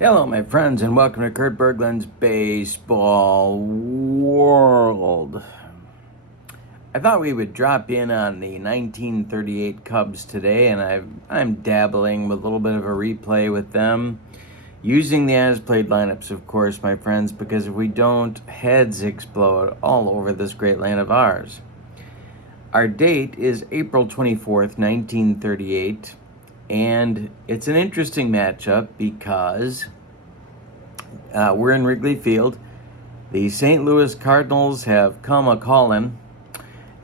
Hello, my friends, and welcome to Kurt Berglund's Baseball World. I thought we would drop in on the 1938 Cubs today, and I'm dabbling with a little bit of a replay with them, using the as-played lineups, of course, my friends, because if we don't, heads explode all over this great land of ours. Our date is April 24th, 1938. And it's an interesting matchup because we're in Wrigley Field. The St. Louis Cardinals have come a-callin',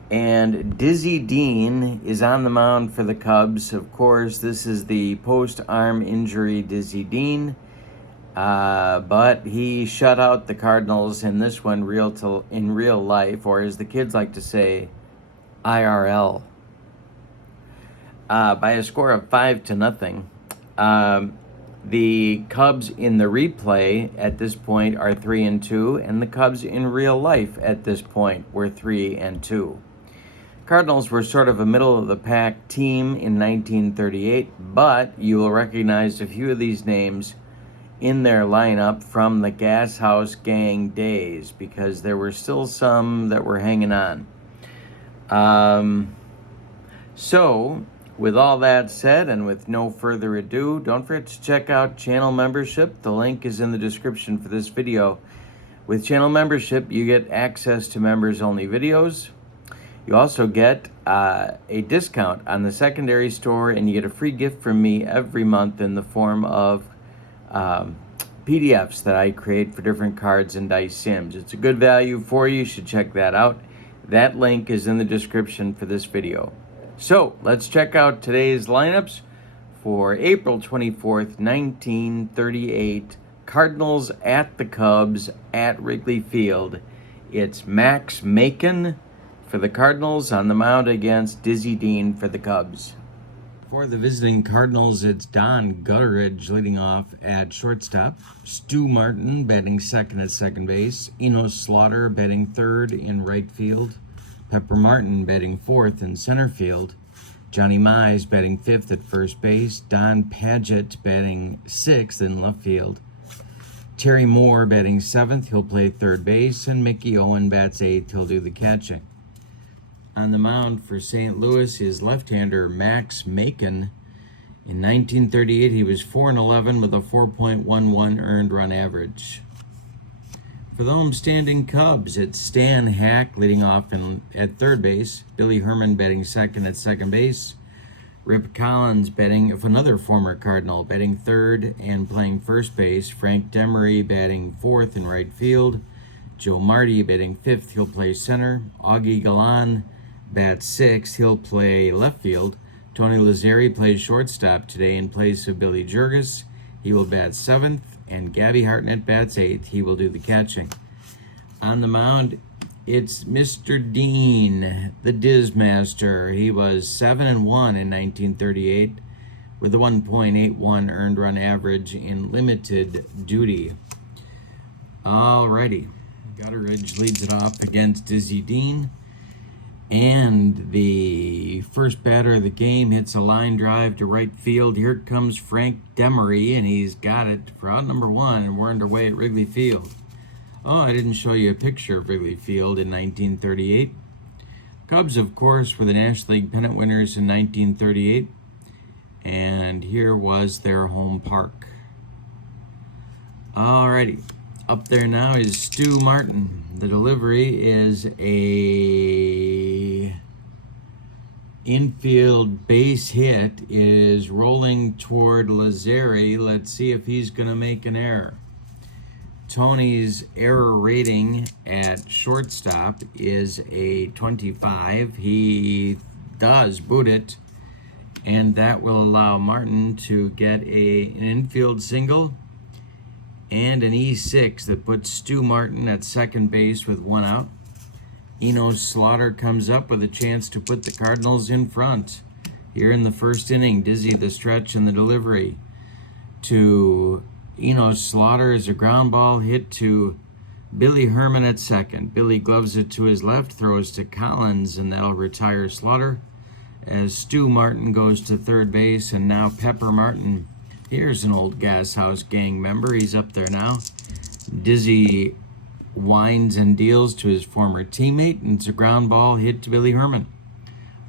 and Dizzy Dean is on the mound for the Cubs. Of course, this is the post-arm injury Dizzy Dean, but he shut out the Cardinals in this one in real life, or as the kids like to say, IRL. By a score of 5-0. The Cubs in the replay at this point are 3-2, and the Cubs in real life at this point were 3-2. Cardinals were sort of a middle-of-the-pack team in 1938, but you will recognize a few of these names in their lineup from the Gas House Gang days, because there were still some that were hanging on. So, with all that said, and with no further ado, don't forget to check out channel membership. The link is in the description for this video. With channel membership, you get access to members-only videos. You also get a discount on the secondary store, and you get a free gift from me every month in the form of PDFs that I create for different cards and dice sims. It's a good value for you. You should check that out. That link is in the description for this video. So, let's check out today's lineups for April 24th, 1938. Cardinals at the Cubs at Wrigley Field. It's Max Macon for the Cardinals on the mound against Dizzy Dean for the Cubs. For the visiting Cardinals, it's Don Gutteridge leading off at shortstop. Stu Martin batting second at second base. Enos Slaughter batting third in right field. Pepper Martin batting fourth in center field. Johnny Mize batting fifth at first base. Don Padgett batting sixth in left field. Terry Moore batting seventh, he'll play third base. And Mickey Owen bats eighth, he'll do the catching. On the mound for St. Louis is left-hander Max Macon. In 1938, he was 4-11 with a 4.11 earned run average. For the homestanding Cubs, it's Stan Hack leading off at third base. Billy Herman batting second at second base. Rip Collins batting, another former Cardinal, batting third and playing first base. Frank Demery batting fourth in right field. Joe Marty batting fifth, he'll play center. Augie Galan bats sixth, he'll play left field. Tony Lazzeri plays shortstop today in place of Billy Jurgis. He will bat seventh, and Gabby Hartnett bats eighth. He will do the catching. On the mound, it's Mr. Dean, the Diz Master. He was 7-1 in 1938 with a 1.81 earned run average in limited duty. Alrighty, Gutteridge leads it off against Dizzy Dean. And the first batter of the game hits a line drive to right field. Here comes Frank Demery, and he's got it for out number one, and we're underway at Wrigley Field. Oh, I didn't show you a picture of Wrigley Field in 1938. Cubs, of course, were the National League pennant winners in 1938, and here was their home park. Alrighty. Up there now is Stu Martin. The delivery is a infield base hit. It is rolling toward Lazzeri. Let's see if he's going to make an error. Tony's error rating at shortstop is a 25. He does boot it, and that will allow Martin to get an infield single and an E6 that puts Stu Martin at second base with one out. Enos Slaughter comes up with a chance to put the Cardinals in front. Here in the first inning, Dizzy the stretch and the delivery to Enos Slaughter is a ground ball hit to Billy Herman at second. Billy gloves it to his left, throws to Collins, and that'll retire Slaughter as Stu Martin goes to third base, and now Pepper Martin Here's an old Gas House Gang member. He's up there now. Dizzy winds and deals to his former teammate, and it's a ground ball hit to Billy Herman.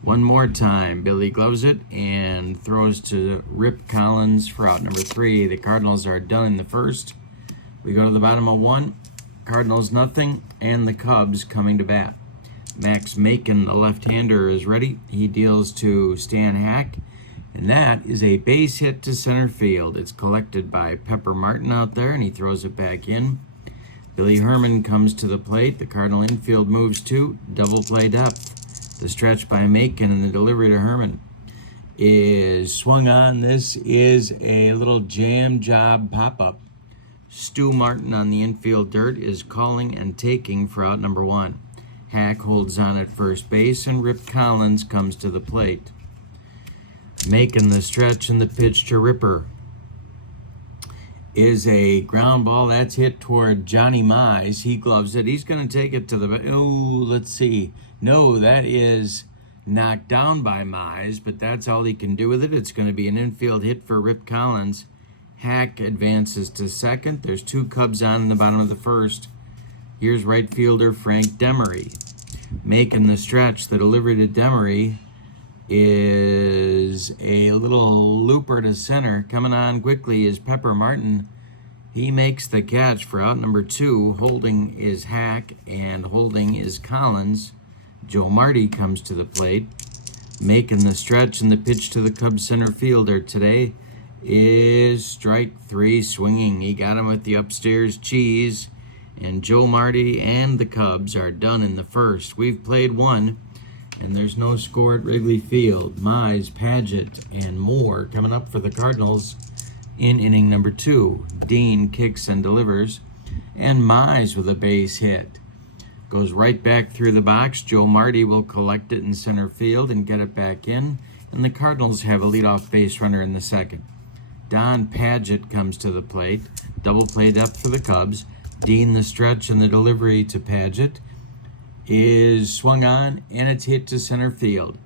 One more time, Billy gloves it and throws to Rip Collins for out number 3. The Cardinals are done in the first. We go to the bottom of 1. Cardinals nothing, and the Cubs coming to bat. Max Macon, the left-hander, is ready. He deals to Stan Hack, and that is a base hit to center field. It's collected by Pepper Martin out there, and he throws it back in. Billy Herman comes to the plate. The Cardinal infield moves to double play depth. The stretch by Macon and the delivery to Herman is swung on. This is a little jam job pop-up. Stu Martin on the infield dirt is calling and taking for out number 1. Hack holds on at first base, and Rip Collins comes to the plate. Making the stretch, and the pitch to Ripper is a ground ball that's hit toward Johnny Mize. He gloves it. He's going to take it to the... Oh, let's see. No, that is knocked down by Mize, but that's all he can do with it. It's going to be an infield hit for Rip Collins. Hack advances to second. There's 2 Cubs on in the bottom of the first. Here's right fielder Frank Demery. Making the stretch. The delivery to Demery is a little looper to center. Coming on quickly is Pepper Martin. He makes the catch for out number 2. Holding is Hack, and holding is Collins. Joe Marty comes to the plate. Making the stretch, and the pitch to the Cubs center fielder today is strike 3 swinging. He got him with the upstairs cheese, and Joe Marty and the Cubs are done in the first. We've played 1, and there's no score at Wrigley Field. Mize, Paget, and Moore coming up for the Cardinals in inning number 2. Dean kicks and delivers, and Mize with a base hit. Goes right back through the box. Joe Marty will collect it in center field and get it back in, and the Cardinals have a leadoff base runner in the second. Don Paget comes to the plate. Double play depth for the Cubs. Dean the stretch, and the delivery to Paget is swung on, and it's hit to center field.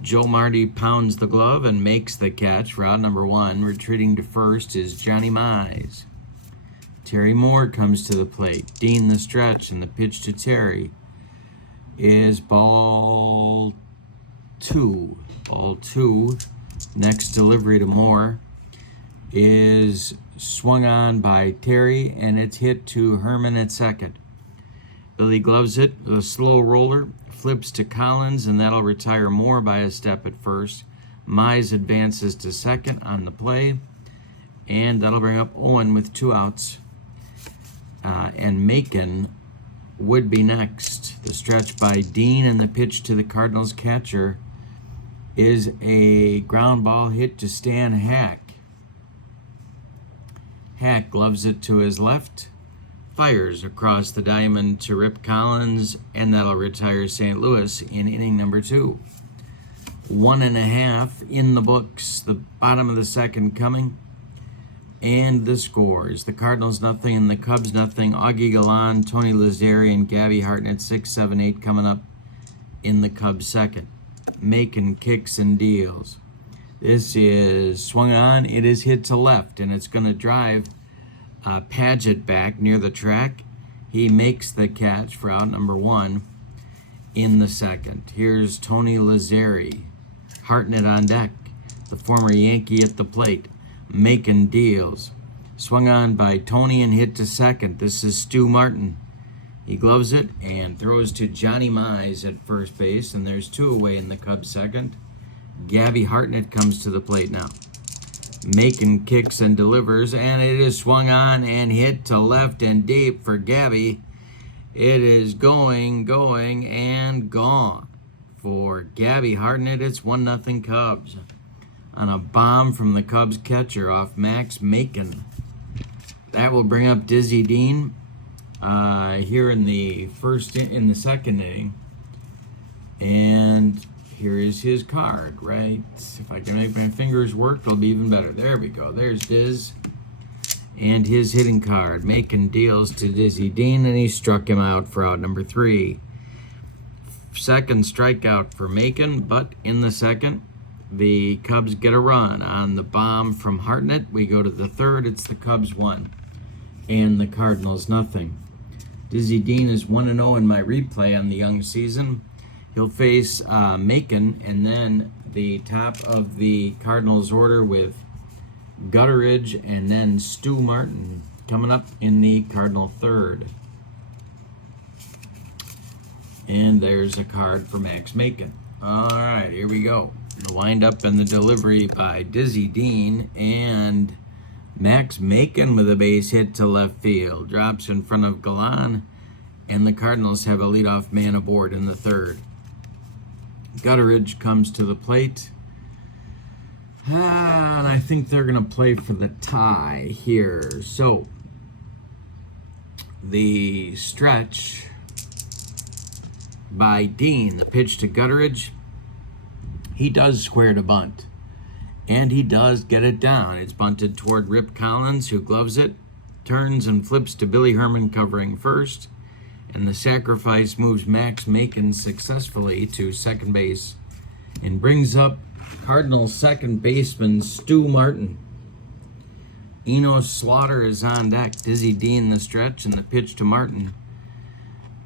Joe Marty pounds the glove and makes the catch for out number 1. Retreating to first is Johnny Mize. Terry Moore comes to the plate. Dean the stretch, and the pitch to Terry is ball 2. Ball 2. Next delivery to Moore is swung on by Terry, and it's hit to Herman at second. Billy gloves it with a slow roller, flips to Collins, and that'll retire Moore by a step at first. Mize advances to second on the play, and that'll bring up Owen with 2 outs. And Macon would be next. The stretch by Dean, and the pitch to the Cardinals catcher is a ground ball hit to Stan Hack. Hack gloves it to his left, fires across the diamond to Rip Collins, and that'll retire St. Louis in inning number 2. 1.5 in the books. The bottom of the second coming. And the scores. The Cardinals nothing, and the Cubs nothing. Augie Galan, Tony Lazzeri, and Gabby Hartnett 6, 7, 8 coming up in the Cubs second. Macon kicks and deals. This is swung on. It is hit to left, and it's going to drive Paget back near the track. He makes the catch for out number 1 in the second. Here's Tony Lazzeri. Hartnett on deck. The former Yankee at the plate. Macon deals. Swung on by Tony and hit to second. This is Stu Martin. He gloves it and throws to Johnny Mize at first base, and there's 2 away in the Cubs second. Gabby Hartnett comes to the plate now. Macon kicks and delivers, and it is swung on and hit to left and deep for Gabby. It is going, and gone. For Gabby Hartnett, it's 1-0 Cubs on a bomb from the Cubs catcher off Max Macon. That will bring up Dizzy Dean here in the second inning. And here is his card, right? If I can make my fingers work, it'll be even better. There we go. There's Diz and his hitting card. Macon deals to Dizzy Dean, and he struck him out for out number 3. Second strikeout for Macon, but in the second, The Cubs get a run on the bomb from Hartnett. We go to the third. It's the Cubs 1 and the Cardinals nothing. Dizzy Dean is 1-0 in my replay on the young season. He'll face Macon, and then the top of the Cardinals order with Gutteridge and then Stu Martin coming up in the Cardinal third. And there's a card for Max Macon. All right, here we go. The windup and the delivery by Dizzy Dean, and Max Macon with a base hit to left field. Drops in front of Galan, and the Cardinals have a leadoff man aboard in the third. Gutteridge comes to the plate. And I think they're going to play for the tie here. So, the stretch by Dean, the pitch to Gutteridge. He does square to bunt, and he does get it down. It's bunted toward Rip Collins, who gloves it, turns and flips to Billy Herman covering first, and the sacrifice moves Max Macon successfully to second base and brings up Cardinals second baseman Stu Martin. Enos Slaughter is on deck. Dizzy Dean the stretch, and the pitch to Martin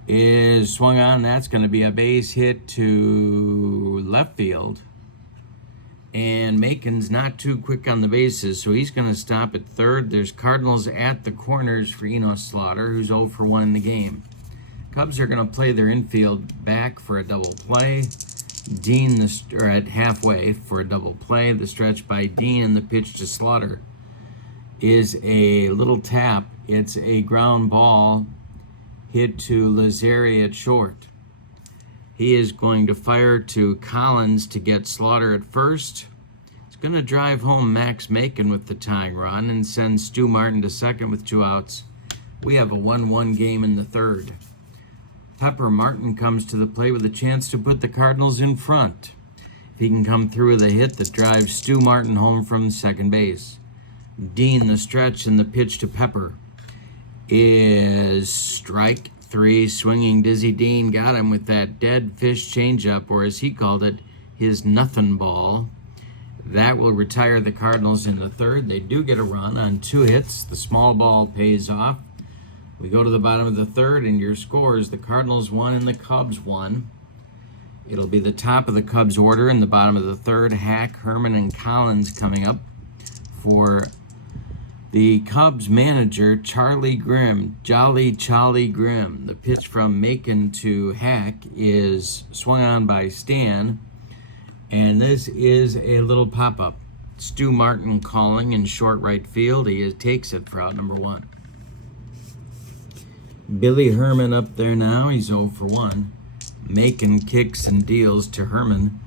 is swung on. That's going to be a base hit to left field. And Macon's not too quick on the bases, so he's going to stop at third. There's Cardinals at the corners for Enos Slaughter, who's 0 for 1 in the game. Cubs are going to play their infield back for a double play. Dean at halfway for a double play. The stretch by Dean and the pitch to Slaughter is a little tap. It's a ground ball hit to Lazari at short. He is going to fire to Collins to get Slaughter at first. He's going to drive home Max Macon with the tying run and send Stu Martin to second with 2 outs. We have a 1-1 game in the third. Pepper Martin comes to the plate with a chance to put the Cardinals in front. If he can come through with a hit that drives Stu Martin home from second base. Dean the stretch, and the pitch to Pepper is strike 3. Swinging Dizzy Dean got him with that dead fish changeup, or as he called it, his nothing ball. That will retire the Cardinals in the third. They do get a run on 2 hits. The small ball pays off. We go to the bottom of the third, and your scores: the Cardinals 1 and the Cubs 1. It'll be the top of the Cubs order in the bottom of the third. Hack, Herman, and Collins coming up for the Cubs manager, Charlie Grimm, Jolly Charlie Grimm. The pitch from Macon to Hack is swung on by Stan, and this is a little pop-up. Stu Martin calling in short right field. He takes it for out number 1. Billy Herman up there now. He's 0 for 1. Macon kicks and deals to Herman,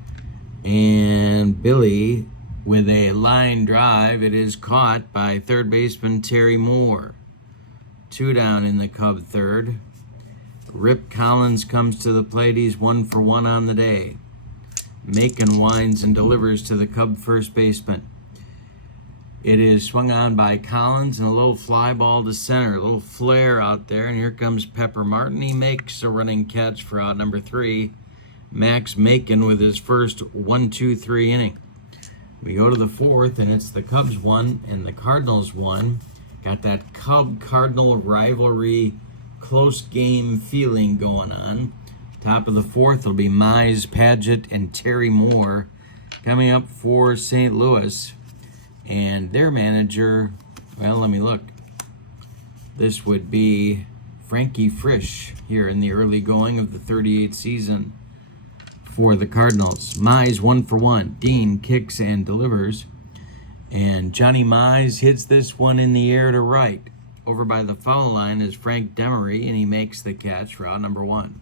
and Billy with a line drive. It is caught by third baseman Terry Moore. 2 down in the Cub third. Rip Collins comes to the plate. He's 1 for 1 on the day. Macon winds and delivers to the Cub first baseman. It is swung on by Collins, and a little fly ball to center. A little flare out there, and here comes Pepper Martin. He makes a running catch for out number 3. Max Macon with his first 1-2-3 inning. We go to the fourth, and it's the Cubs 1 and the Cardinals 1. Got that Cub-Cardinal rivalry, close game feeling going on. Top of the fourth will be Mize Paget and Terry Moore coming up for St. Louis. And their manager, well, let me look. This would be Frankie Frisch here in the early going of the 38th season for the Cardinals. Mize 1 for 1. Dean kicks and delivers. And Johnny Mize hits this one in the air to right. Over by the foul line is Frank Demery, and he makes the catch for out number 1.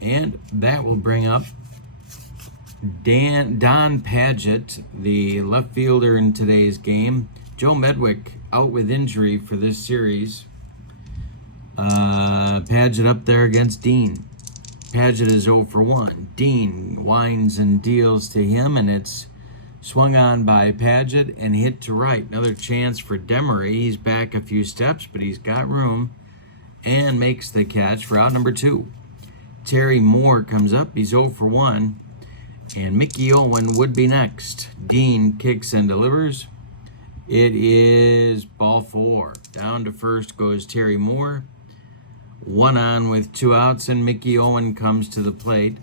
And that will bring up Don Paget, the left fielder in today's game. Joe Medwick out with injury for this series. Paget up there against Dean. Paget is 0 for 1. Dean winds and deals to him, and it's swung on by Paget and hit to right. Another chance for Demery. He's back a few steps, but he's got room and makes the catch for out number 2. Terry Moore comes up. He's 0 for 1. And Mickey Owen would be next. Dean kicks and delivers. It is ball 4. Down to first goes Terry Moore. 1 on with 2 outs, and Mickey Owen comes to the plate.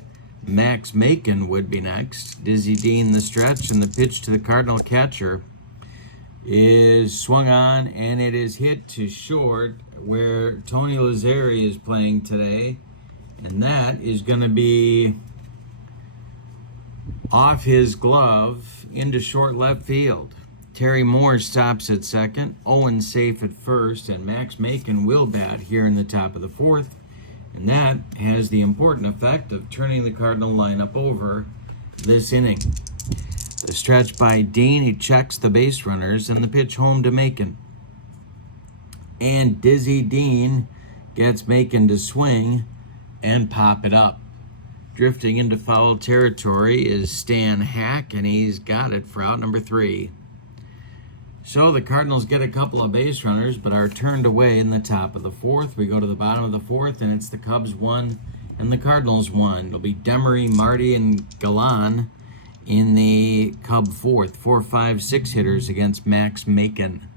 Max Macon would be next. Dizzy Dean the stretch, and the pitch to the Cardinal catcher is swung on, and it is hit to short where Tony Lazzeri is playing today, and that is going to be off his glove into short left field. Terry Moore stops at second, Owen safe at first, and Max Macon will bat here in the top of the 4th, and that has the important effect of turning the Cardinal lineup over this inning. The stretch by Dean, he checks the base runners, and the pitch home to Macon. And Dizzy Dean gets Macon to swing and pop it up. Drifting into foul territory is Stan Hack, and he's got it for out number 3. So the Cardinals get a couple of base runners, but are turned away in the top of the 4th. We go to the bottom of the 4th, and it's the Cubs 1 and the Cardinals 1. It'll be Demery, Marty, and Galan in the Cub 4th. 4, 5, 6 hitters against Max Macon.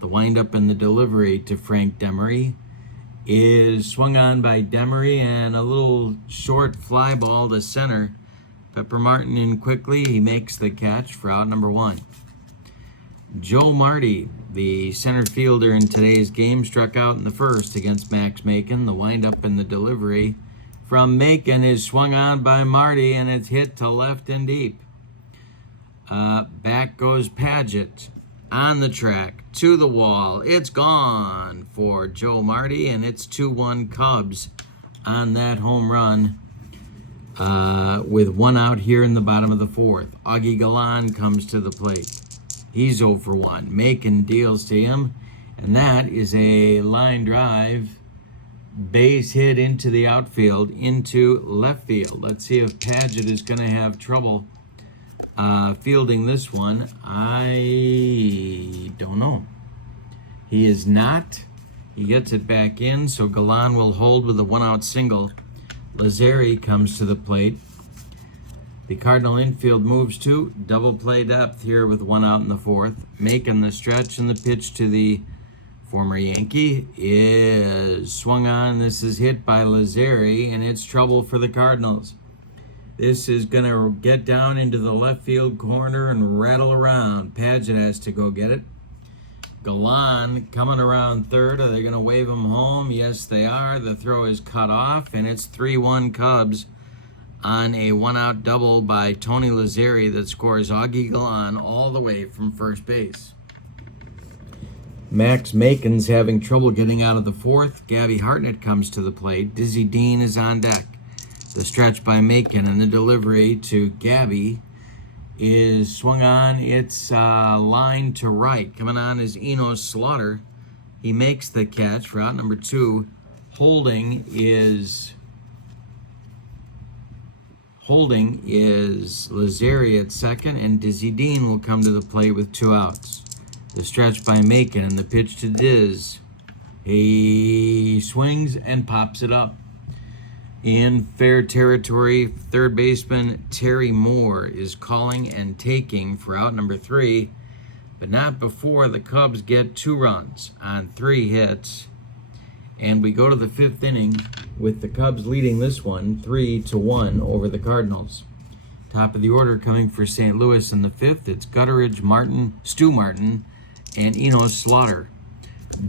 The windup and the delivery to Frank Demery is swung on by Demery, and a little short fly ball to center. Pepper Martin in quickly. He makes the catch for out number 1. Joe Marty, the center fielder in today's game, struck out in the 1st against Max Macon. The windup and the delivery from Macon is swung on by Marty, and it's hit to left and deep. Back goes Paget on the track to the wall. It's gone for Joe Marty, and it's 2-1 Cubs on that home run with 1 out here in the bottom of the 4th. Augie Galan comes to the plate. He's 0 for 1. Macon deals to him, and that is a line drive, base hit into the outfield, into left field. Let's see if Paget is going to have trouble fielding this one. I don't know. He is not. He gets it back in, so Galan will hold with a 1-out single. Lazzeri comes to the plate. The Cardinal infield moves to double play depth here with 1 out in the 4th. Making the stretch, and the pitch to the former Yankee is swung on. This is hit by Lazzeri, and it's trouble for the Cardinals. This is going to get down into the left field corner and rattle around. Paget has to go get it. Galan coming around third. Are they going to wave him home? Yes, they are. The throw is cut off, and it's 3-1 Cubs on a 1-out double by Tony Lazzeri that scores Augie Galan all the way from first base. Max Macon's having trouble getting out of the 4th. Gabby Hartnett comes to the plate. Dizzy Dean is on deck. The stretch by Macon, and the delivery to Gabby is swung on. It's line to right. Coming on is Enos Slaughter. He makes the catch for out number 2. Holding is Lazzeri at second, and Dizzy Dean will come to the plate with 2 outs. The stretch by Macon, and the pitch to Diz. He swings and pops it up. In fair territory, third baseman Terry Moore is calling and taking for out number 3, but not before the Cubs get 2 runs on 3 hits. And we go to the 5th inning with the Cubs leading this one 3-1 over the Cardinals. Top of the order coming for St. Louis in the 5th, it's Gutteridge, Martin, Stu Martin, and Enos Slaughter.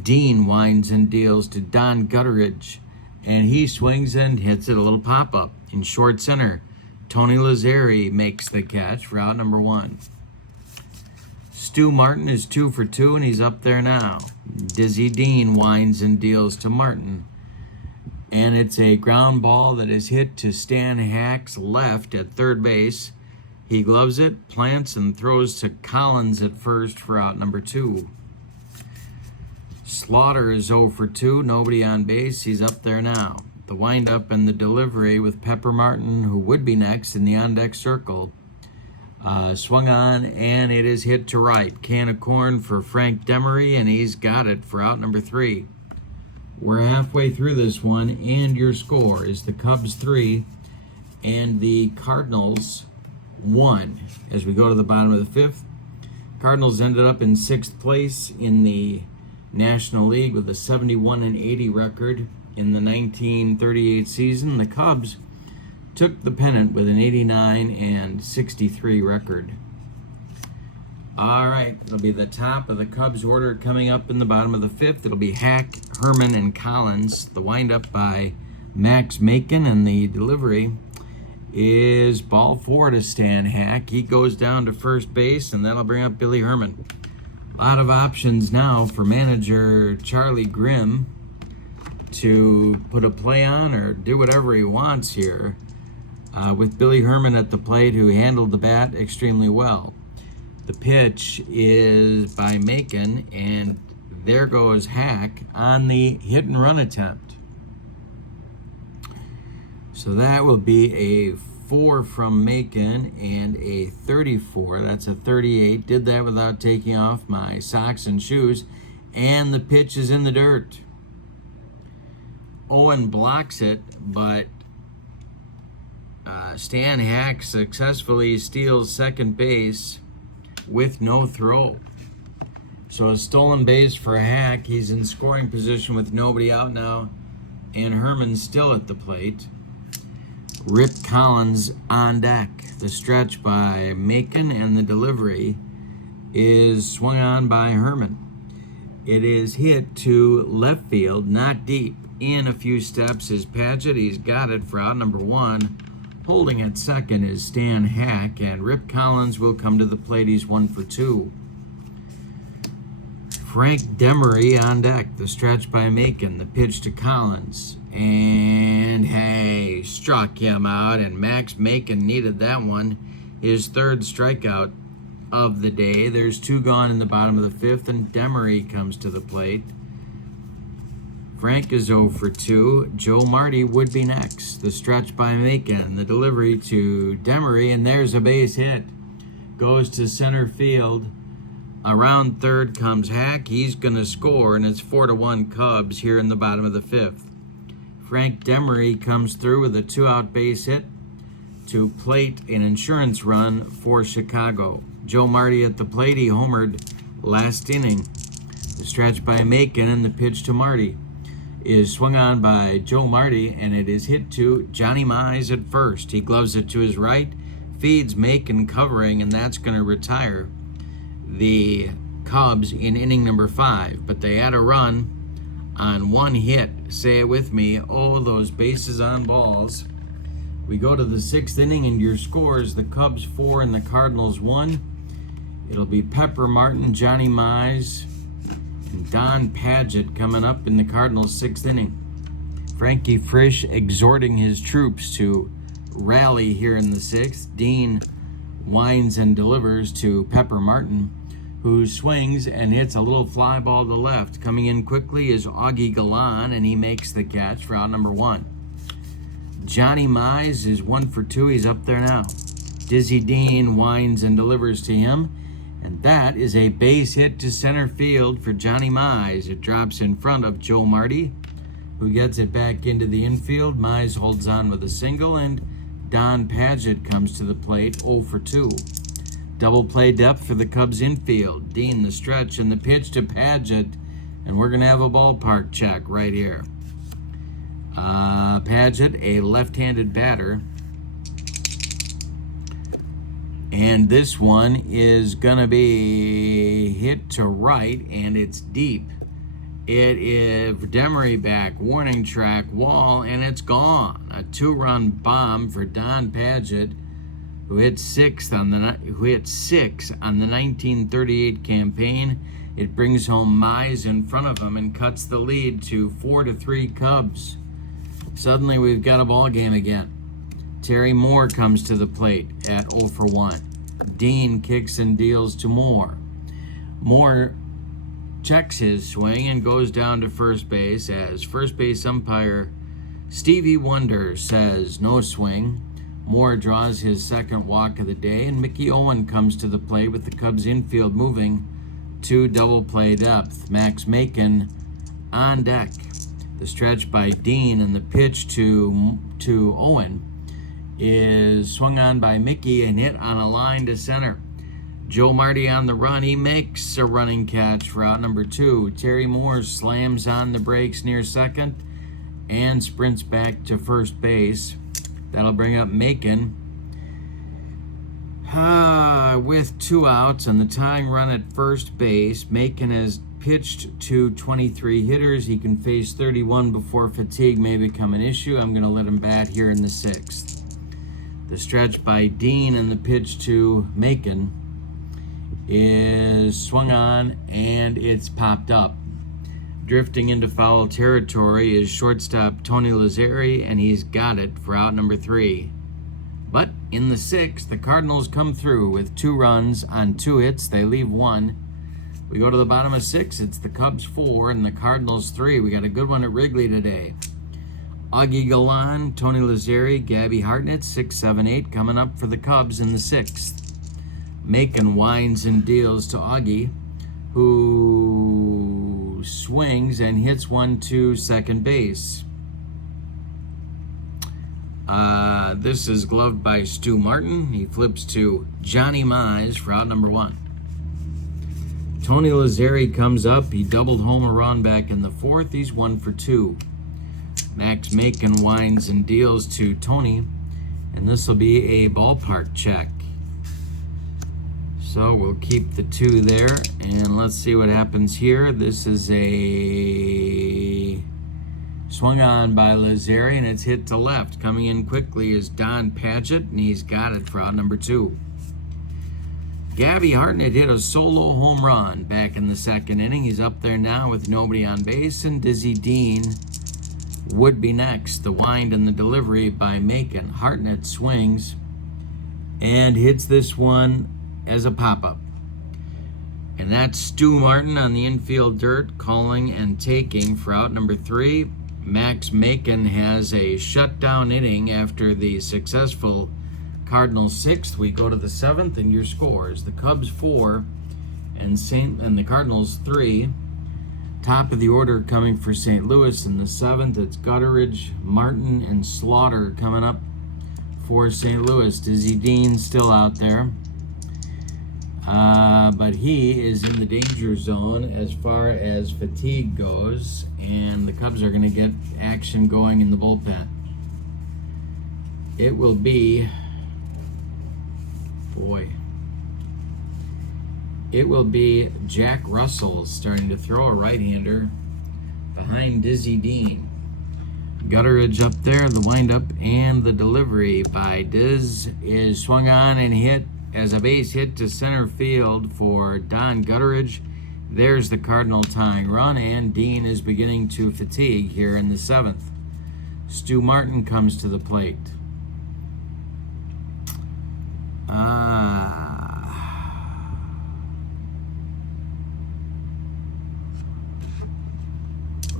Dean winds and deals to Don Gutteridge, and he swings and hits it a little pop-up in short center. Tony Lazzeri makes the catch for out number 1. Stu Martin is 2 for 2, and he's up there now. Dizzy Dean winds and deals to Martin, and it's a ground ball that is hit to Stan Hack's left at third base. He gloves it, plants, and throws to Collins at first for out number 2. Slaughter is 0 for 2, nobody on base. He's up there now. The windup and the delivery with Pepper Martin, who would be next in the on-deck circle, swung on, and it is hit to right. Can of corn for Frank Demery, and he's got it for out number 3. We're halfway through this one, and your score is the Cubs 3 and the Cardinals 1. As we go to the bottom of the 5th, Cardinals ended up in 6th place in the National League with a 71-80 record in the 1938 season. The Cubs took the pennant with an 89-63 record. All right, it'll be the top of the Cubs order coming up in the bottom of the 5th. It'll be Hack, Herman, and Collins. The windup by Max Macon, and the delivery is ball 4 to Stan Hack. He goes down to first base, and that'll bring up Billy Herman. A lot of options now for manager Charlie Grimm to put a play on or do whatever he wants here, with Billy Herman at the plate, who handled the bat extremely well. The pitch is by Macon, and there goes Hack on the hit and run attempt. So that will be a 4 from Macon and a 34. That's a 38. Did that without taking off my socks and shoes, and the pitch is in the dirt. Owen blocks it, but Stan Hack successfully steals second base with no throw. So a stolen base for Hack. He's in scoring position with nobody out now, and Herman's still at the plate. Rip Collins on deck. The stretch by Macon, and the delivery is swung on by Herman. It is hit to left field, not deep. In a few steps is Paget. He's got it for out number 1. Holding at second is Stan Hack, and Rip Collins will come to the plate. He's 1 for 2. Frank Demery on deck. The stretch by Macon. The pitch to Collins. And hey, struck him out, and Max Macon needed that one. His 3rd strikeout of the day. There's 2 gone in the bottom of the 5th, and Demery comes to the plate. Frank is 0 for 2. Joe Marty would be next. The stretch by Macon. The delivery to Demery, and there's a base hit. Goes to center field. Around third comes Hack. He's going to score, and it's 4-1 Cubs here in the bottom of the 5th. Frank Demery comes through with a 2-out base hit to plate an insurance run for Chicago. Joe Marty at the plate. He homered last inning. The stretch by Macon, and the pitch to Marty is swung on by Joe Marty, and it is hit to Johnny Mize at first. He gloves it to his right, feeds Macon covering, and that's going to retire the Cubs in inning number 5. But they had a run on 1 hit. Say it with me. Oh, those bases on balls. We go to the 6th inning, and your scores: the Cubs 4 and the Cardinals 1. It'll be Pepper Martin, Johnny Mize, and Don Paget coming up in the Cardinals' 6th inning. Frankie Frisch exhorting his troops to rally here in the 6th. Dean winds and delivers to Pepper Martin, who swings and hits a little fly ball to left. Coming in quickly is Augie Galan, and he makes the catch for out number 1. Johnny Mize is 1 for 2. He's up there now. Dizzy Dean winds and delivers to him, and that is a base hit to center field for Johnny Mize. It drops in front of Joe Marty, who gets it back into the infield. Mize holds on with a single, and Don Paget comes to the plate, 0 for 2. Double play depth for the Cubs infield. Dean the stretch, and the pitch to Paget, and we're going to have a ballpark check right here. Paget, a left-handed batter, and this one is going to be hit to right, and it's deep. It is Demery back, warning track, wall, and it's gone. A 2-run bomb for Don Paget, who hit 6 on the 1938 campaign. It brings home Mize in front of him and cuts the lead to 4-3 Cubs. Suddenly we've got a ball game again. Terry Moore comes to the plate at 0 for 1. Dean kicks and deals to Moore. Moore checks his swing and goes down to first base, as first base umpire Stevie Wonder says no swing. Moore draws his 2nd walk of the day, and Mickey Owen comes to the plate with the Cubs infield moving to double play depth. Max Macon on deck. The stretch by Dean, and the pitch to Owen is swung on by Mickey and hit on a line to center. Joe Marty on the run. He makes a running catch for out number 2. Terry Moore slams on the brakes near second and sprints back to first base. That'll bring up Macon with 2 outs and the tying run at first base. Macon has pitched to 23 hitters. He can face 31 before fatigue may become an issue. I'm going to let him bat here in the 6th. The stretch by Dean and the pitch to Macon is swung on and it's popped up. Drifting into foul territory is shortstop Tony Lazzari, and he's got it for out number 3. But in the 6th, the Cardinals come through with 2 runs on 2 hits. They leave 1. We go to the bottom of 6. It's the Cubs 4 and the Cardinals 3. We got a good one at Wrigley today. Augie Galan, Tony Lazzari, Gabby Hartnett, 6, 7, 8 coming up for the Cubs in the 6th. Macon winds and deals to Augie, who swings and hits one to second base. This is gloved by Stu Martin. He flips to Johnny Mize for out number 1. Tony Lazzari comes up. He doubled home a run back in the 4th. He's 1 for 2. Max Macon winds and deals to Tony, and this will be a ballpark check. So we'll keep the 2 there, and let's see what happens here. This is a swung on by Lazzari, and it's hit to left. Coming in quickly is Don Padgett, and he's got it for out number 2. Gabby Hartnett hit a solo home run back in the 2nd inning. He's up there now with nobody on base, and Dizzy Dean would be next. The wind and the delivery by Macon. Hartnett swings and hits this one as a pop-up. And that's Stu Martin on the infield dirt, calling and taking for out number 3. Max Macon has a shutdown inning after the successful Cardinals 6th. We go to the 7th, and your scores: the Cubs 4 and the Cardinals 3. Top of the order coming for St. Louis in the 7th. It's Gutteridge, Martin, and Slaughter coming up for St. Louis. Dizzy Dean still out there. But he is in the danger zone as far as fatigue goes, and the Cubs are going to get action going in the bullpen. It will be, Jack Russell starting to throw, a right-hander behind Dizzy Dean. Gutteridge up there, the windup and the delivery by Diz is swung on and hit as a base hit to center field for Don Gutteridge. There's the Cardinal tying run, and Dean is beginning to fatigue here in the 7th. Stu Martin comes to the plate.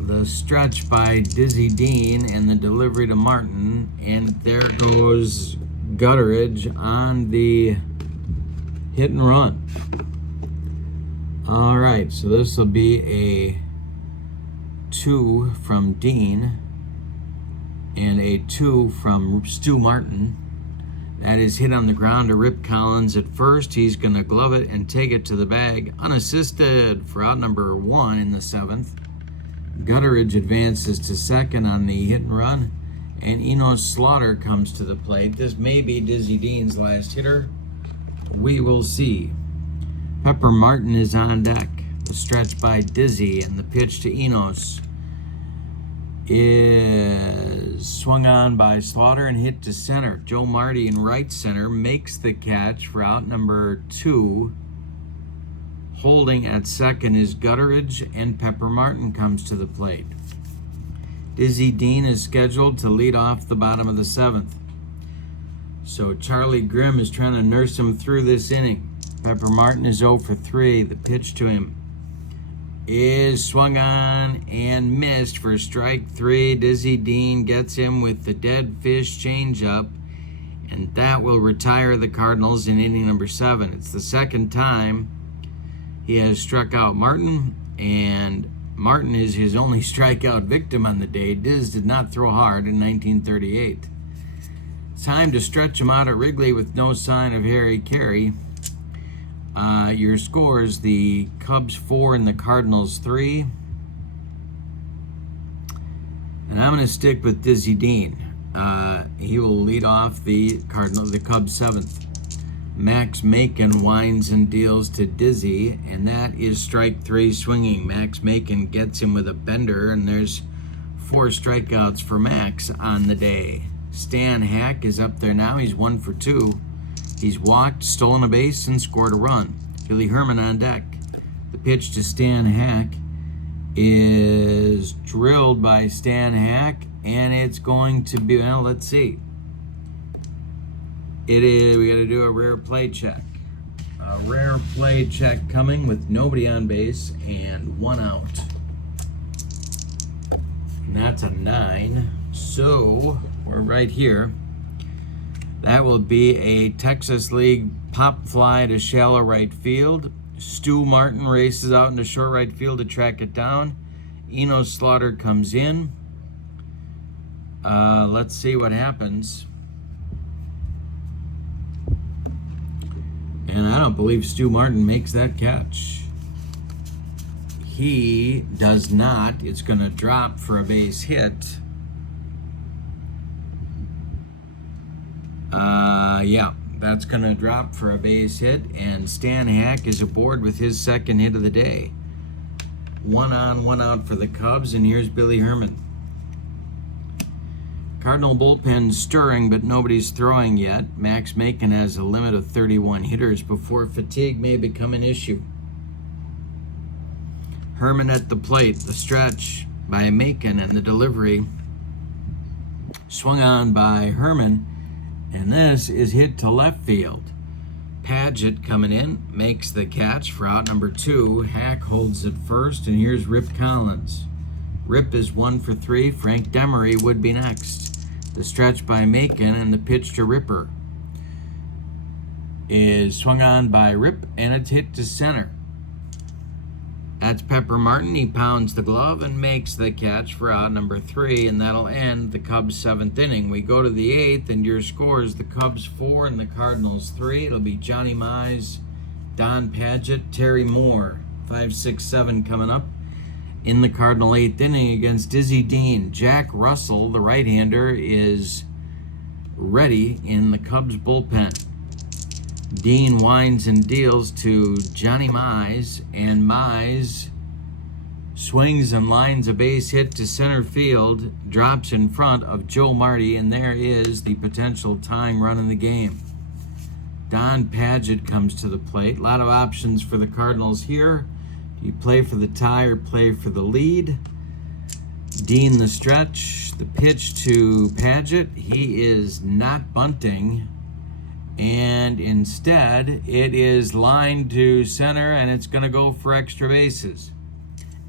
The stretch by Dizzy Dean and the delivery to Martin, and there goes Gutteridge on the hit and run. All right, so this will be a 2 from Dean and a 2 from Stu Martin. That is hit on the ground to Rip Collins at first. He's going to glove it and take it to the bag unassisted for out number 1 in the 7th. Gutteridge advances to second on the hit and run, and Enos Slaughter comes to the plate. This may be Dizzy Dean's last hitter. We will see. Pepper Martin is on deck. The stretch by Dizzy and the pitch to Enos is swung on by Slaughter and hit to center. Joe Marty in right center makes the catch for out number 2. Holding at second is Gutteridge, and Pepper Martin comes to the plate. Dizzy Dean is scheduled to lead off the bottom of the 7th. So Charlie Grimm is trying to nurse him through this inning. Pepper Martin is 0 for 3. The pitch to him is swung on and missed for strike 3. Dizzy Dean gets him with the dead fish changeup, and that will retire the Cardinals in inning number 7. It's the second time he has struck out Martin, and Martin is his only strikeout victim on the day. Diz did not throw hard in 1938. Time to stretch him out at Wrigley with no sign of Harry Carey. Your scores: the Cubs 4 and the Cardinals 3. And I'm going to stick with Dizzy Dean. He will lead off the Cubs 7th. Max Macon winds and deals to Dizzy, and that is strike 3 swinging. Max Macon gets him with a bender, and there's 4 strikeouts for Max on the day. Stan Hack is up there now. He's 1 for 2. He's walked, stolen a base, and scored a run. Billy Herman on deck. The pitch to Stan Hack is drilled by Stan Hack, and it's going to be, well, let's see. It is, we got to do a rare play check. A rare play check coming with nobody on base and 1 out. And that's a 9. So we're right here. That will be a Texas League pop fly to shallow right field. Stu Martin races out into short right field to track it down. Eno Slaughter comes in. Let's see what happens. And I don't believe Stu Martin makes that catch. He does not. It's going to drop for a base hit. Yeah, that's going to drop for a base hit. And Stan Hack is aboard with his second hit of the day. 1 on, 1 out for the Cubs. And here's Billy Herman. Cardinal bullpen stirring, but nobody's throwing yet. Max Macon has a limit of 31 hitters before fatigue may become an issue. Herman at the plate, the stretch by Macon, and the delivery swung on by Herman, and this is hit to left field. Paget coming in, makes the catch for out number 2. Hack holds it first, and here's Rip Collins. Rip is 1 for 3. Frank Demery would be next. The stretch by Macon, and the pitch to Ripper is swung on by Rip, and it's hit to center. That's Pepper Martin. He pounds the glove and makes the catch for out number 3, and that'll end the Cubs' 7th inning. We go to the 8th, and your scores: the Cubs 4 and the Cardinals 3. It'll be Johnny Mize, Don Paget, Terry Moore. 5, 6, 7 coming up. In the Cardinal 8th inning against Dizzy Dean, Jack Russell, the right-hander, is ready in the Cubs bullpen. Dean winds and deals to Johnny Mize, and Mize swings and lines a base hit to center field, drops in front of Joe Marty, and there is the potential tying run in the game. Don Paget comes to the plate. A lot of options for the Cardinals here. Do you play for the tie or play for the lead? Dean the stretch, the pitch to Paget. He is not bunting, and instead it is lined to center, and it's going to go for extra bases.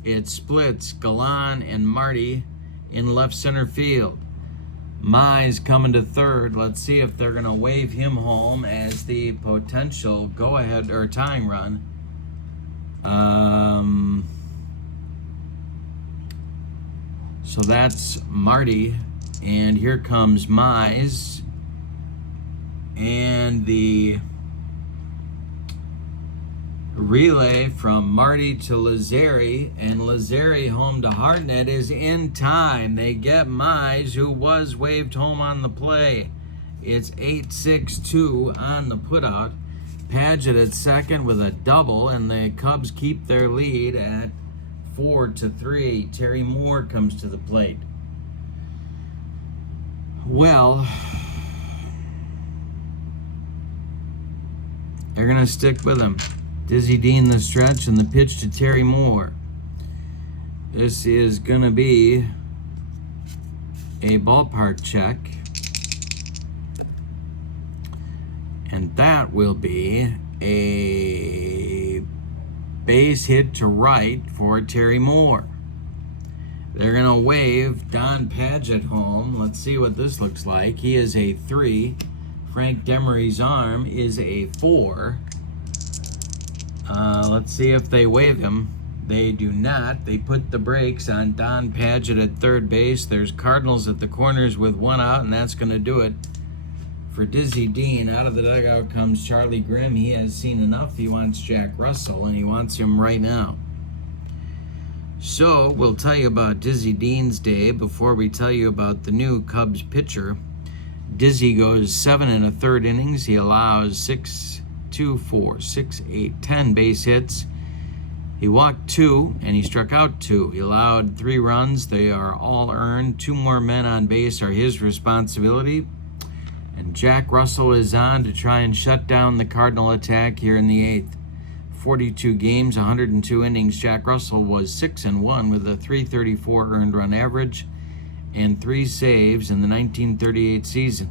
It splits Galan and Marty in left center field. Mize coming to third. Let's see if they're going to wave him home as the potential go-ahead or tying run. So that's Marty, and here comes Mize, and the relay from Marty to Lazzari, and Lazzari home to Hartnett is in time. They get Mize, who was waved home on the play. It's 8-6-2 on the putout. Paget at second with a double, and the Cubs keep their lead at 4-3. Terry Moore comes to the plate. Well, they're going to stick with him. Dizzy Dean the stretch, and the pitch to Terry Moore. This is going to be a ballpark check. And that will be a base hit to right for Terry Moore. They're going to wave Don Paget home. Let's see what this looks like. He is a 3. Frank Demery's arm is a 4. Let's see if they wave him. They do not. They put the brakes on Don Paget at third base. There's Cardinals at the corners with 1 out, and that's going to do it. for Dizzy Dean. Out of the dugout comes Charlie Grimm. He has seen enough. He wants Jack Russell, and he wants him right now. So we'll tell you about Dizzy Dean's day before we tell you about the new Cubs pitcher. Dizzy goes 7 1/3 innings. He allows 6, 2, 4, 6, 8, 10 base hits. He walked 2 and he struck out 2. He allowed 3 runs. They are all earned. 2 more men on base are his responsibility. And Jack Russell is on to try and shut down the Cardinal attack here in the 8th. 42 games, 102 innings. Jack Russell was 6-1 with a .334 earned run average and 3 saves in the 1938 season.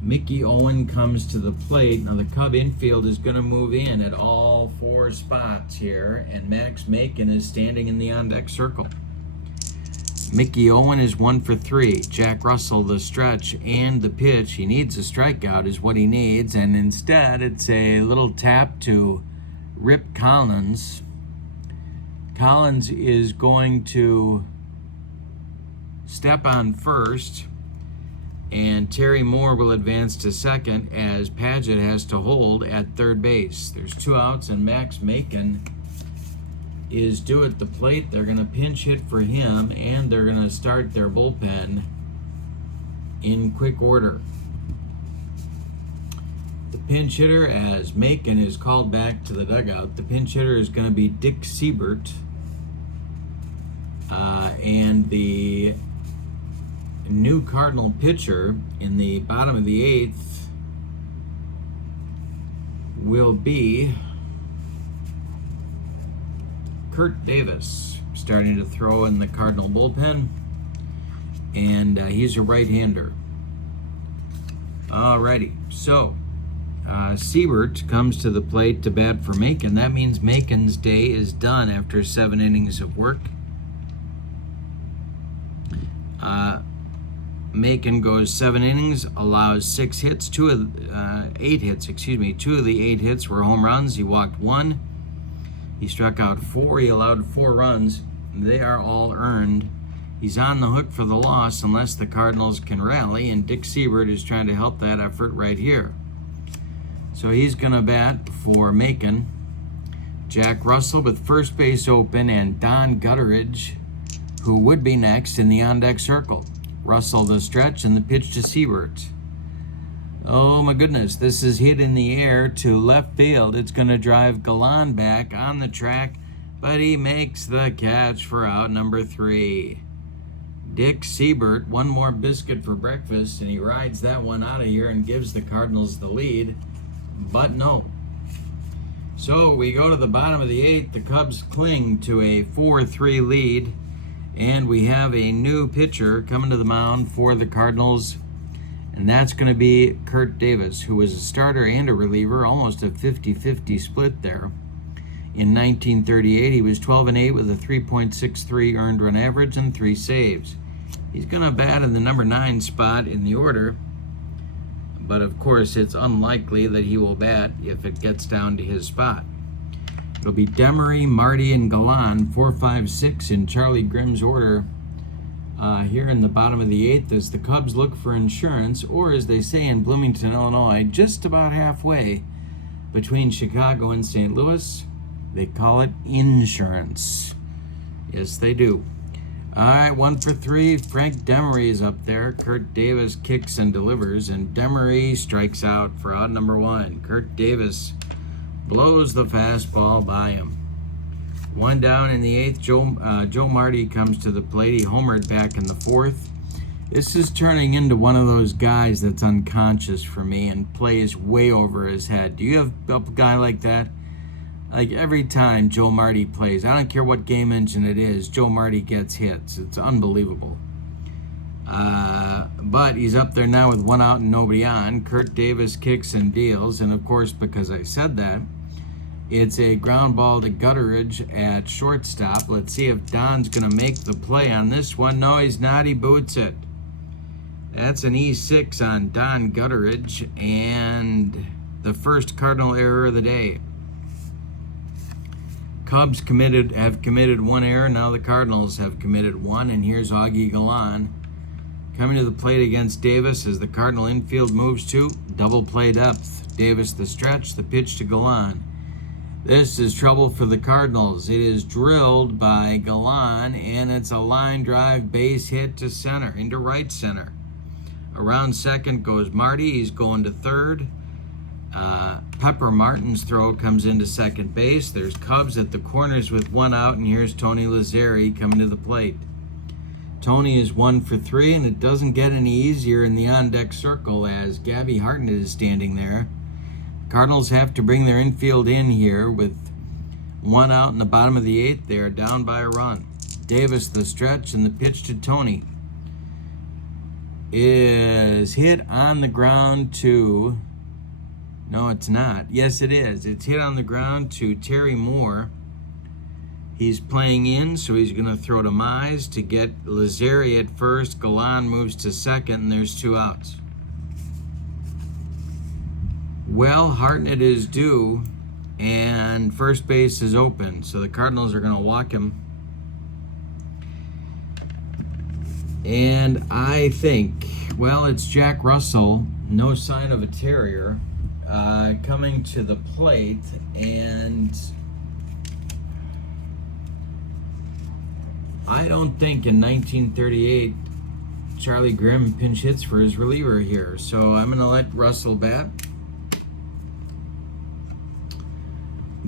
Mickey Owen comes to the plate. Now the Cub infield is going to move in at all 4 spots here, and Max Macon is standing in the on-deck circle. Mickey Owen is 1 for 3. Jack Russell, the stretch and the pitch. He needs a strikeout is what he needs, and instead it's a little tap to Rip Collins. Collins is going to step on first, and Terry Moore will advance to second as Padgett has to hold at third base. There's 2 outs, and Max Macon is due at the plate. They're going to pinch hit for him, and they're going to start their bullpen in quick order. The pinch hitter, as Macon is called back to the dugout, the pinch hitter is going to be Dick Siebert, and the new Cardinal pitcher in the bottom of the 8th will be Kurt Davis, starting to throw in the Cardinal bullpen, and he's a right-hander. Alrighty, so Siebert comes to the plate to bat for Macon. That means Macon's day is done after 7 innings of work. Macon goes 7 innings, allows 6 hits, 8 hits, 2 of the 8 hits were home runs. He walked 1. He struck out 4. He allowed 4 runs. They are all earned. He's on the hook for the loss unless the Cardinals can rally, and Dick Siebert is trying to help that effort right here. So he's going to bat for Macon. Jack Russell with first base open, and Don Gutteridge, who would be next in the on-deck circle. Russell the stretch and the pitch to Siebert. Oh my goodness, this is hit in the air to left field. It's going to drive Galan back on the track, but he makes the catch for out number 3. Dick Siebert, 1 more biscuit for breakfast, and he rides that one out of here and gives the Cardinals the lead, but no. So we go to the bottom of the 8th. The Cubs cling to a 4-3 lead, and we have a new pitcher coming to the mound for the Cardinals, and that's going to be Kurt Davis, who was a starter and a reliever, almost a 50-50 split there. In 1938, he was 12-8 with a 3.63 earned run average and 3 saves. He's going to bat in the number 9 spot in the order, but of course it's unlikely that he will bat if it gets down to his spot. It'll be Demery, Marty, and Galan, 4, 5, 6 in Charlie Grimm's order here in the bottom of the 8th as the Cubs look for insurance, or as they say in Bloomington, Illinois, just about halfway between Chicago and St. Louis. They call it insurance. Yes, they do. All right, 1 for 3. Frank Demery is up there. Kurt Davis kicks and delivers, and Demery strikes out for out number 1. Kurt Davis blows the fastball by him. 1 down in the 8th. Joe Marty comes to the plate. He homered back in the 4th. This is turning into one of those guys that's unconscious for me and plays way over his head. Do you have a guy like that? Like every time Joe Marty plays, I don't care what game engine it is, Joe Marty gets hits. It's unbelievable. But he's up there now with 1 out and nobody on. Kurt Davis kicks and deals, and of course, because I said that, it's a ground ball to Gutteridge at shortstop. Let's see if Don's going to make the play on this one. No, he's not. He boots it. That's an E6 on Don Gutteridge, and the first Cardinal error of the day. Cubs have committed 1 error. Now the Cardinals have committed 1, and here's Augie Galan Coming to the plate against Davis as the Cardinal infield moves to double play depth. Davis the stretch, the pitch to Galan. This is trouble for the Cardinals. It is drilled by Galan, and it's a line drive base hit to center, into right center. Around second goes Marty. He's going to third. Pepper Martin's throw comes into second base. There's Cubs at the corners with one out, and here's Tony Lazzeri coming to the plate. Tony is 1 for 3, and it doesn't get any easier in the on-deck circle as Gabby Hartnett is standing there. Cardinals have to bring their infield in here with one out in the bottom of the 8th. They are down by a run. Davis the stretch, and the pitch to Tony is hit on the ground to... No, it's not. Yes, it is. It's hit on the ground to Terry Moore. He's playing in, so he's going to throw to Mize to get Lazzeri at first. Galan moves to second, and there's 2 outs. Well, Hartnett is due, and first base is open, so the Cardinals are going to walk him. And I think, well, it's Jack Russell, no sign of a Terrier, coming to the plate, and I don't think in 1938 Charlie Grimm pinch hits for his reliever here, so I'm going to let Russell bat.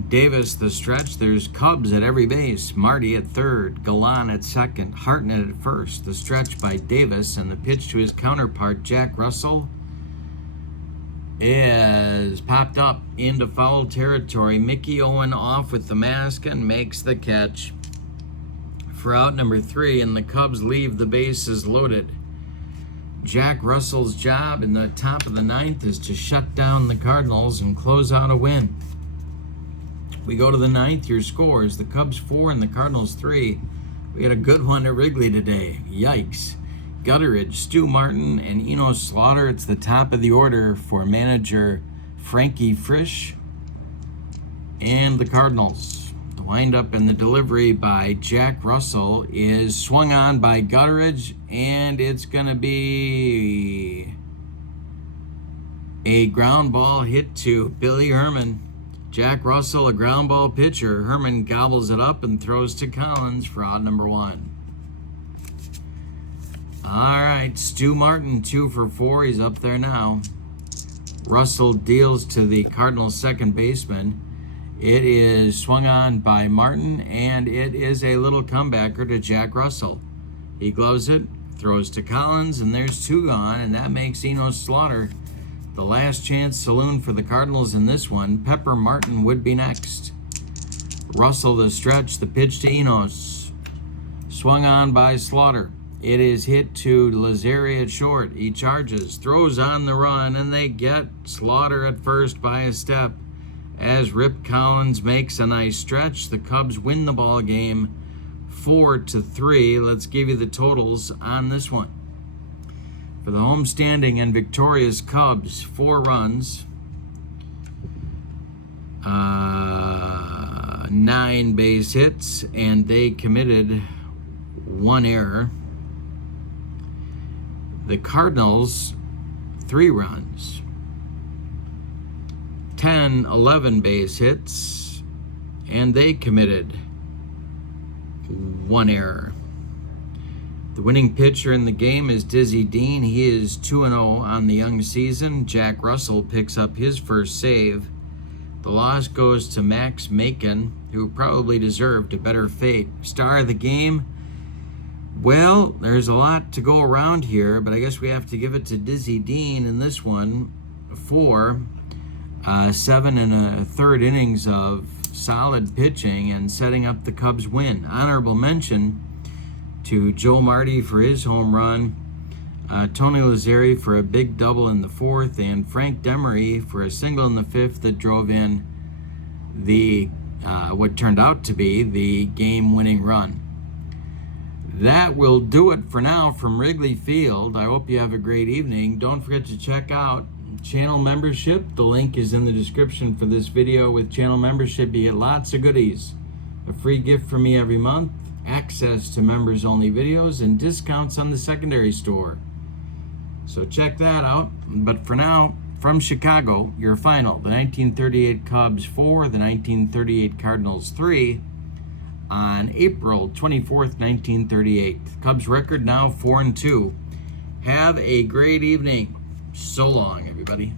Davis the stretch. There's Cubs at every base. Marty at third, Galan at second, Hartnett at first. The stretch by Davis, and the pitch to his counterpart Jack Russell is popped up into foul territory. Mickey Owen off with the mask and makes the catch for out number 3, and the Cubs leave the bases loaded. Jack Russell's job in the top of the 9th is to shut down the Cardinals and close out a win. We go to the 9th, your scores. The Cubs 4 and the Cardinals 3. We had a good one at Wrigley today. Yikes. Gutteridge, Stu Martin, and Enos Slaughter. It's the top of the order for manager Frankie Frisch and the Cardinals. The windup and the delivery by Jack Russell is swung on by Gutteridge, and it's going to be a ground ball hit to Billy Herman. Jack Russell, a ground ball pitcher. Herman gobbles it up and throws to Collins for out number 1. All right, Stu Martin, 2 for 4. He's up there now. Russell deals to the Cardinals' second baseman. It is swung on by Martin, and it is a little comebacker to Jack Russell. He gloves it, throws to Collins, and there's 2 gone, and that makes Enos Slaughter the last chance saloon for the Cardinals in this one. Pepper Martin would be next. Russell the stretch, the pitch to Enos. Swung on by Slaughter. It is hit to Lazzeri at short. He charges, throws on the run, and they get Slaughter at first by a step. As Rip Collins makes a nice stretch, the Cubs win the ball game 4-3. Let's give you the totals on this one. For the homestanding and victorious Cubs, 4 runs, 9 base hits, and they committed 1 error. The Cardinals, 3 runs, 11 base hits, and they committed 1 error. The winning pitcher in the game is Dizzy Dean. He is 2-0 on the young season. Jack Russell picks up his first save. The loss goes to Max Macon, who probably deserved a better fate. Star of the game? Well, there's a lot to go around here, but I guess we have to give it to Dizzy Dean in this one for 7 1/3 innings of solid pitching and setting up the Cubs win. Honorable mention to Joe Marty for his home run, Tony Lazzeri for a big double in the 4th, and Frank Demery for a single in the 5th that drove in the what turned out to be the game-winning run. That will do it for now from Wrigley Field. I hope you have a great evening. Don't forget to check out channel membership. The link is in the description for this video. With channel membership, you get lots of goodies. A free gift from me every month, access to members-only videos, and discounts on the secondary store. So check that out. But for now, from Chicago, your final, the 1938 Cubs 4, the 1938 Cardinals 3, on April 24th, 1938. Cubs record now 4-2. Have a great evening. So long, everybody.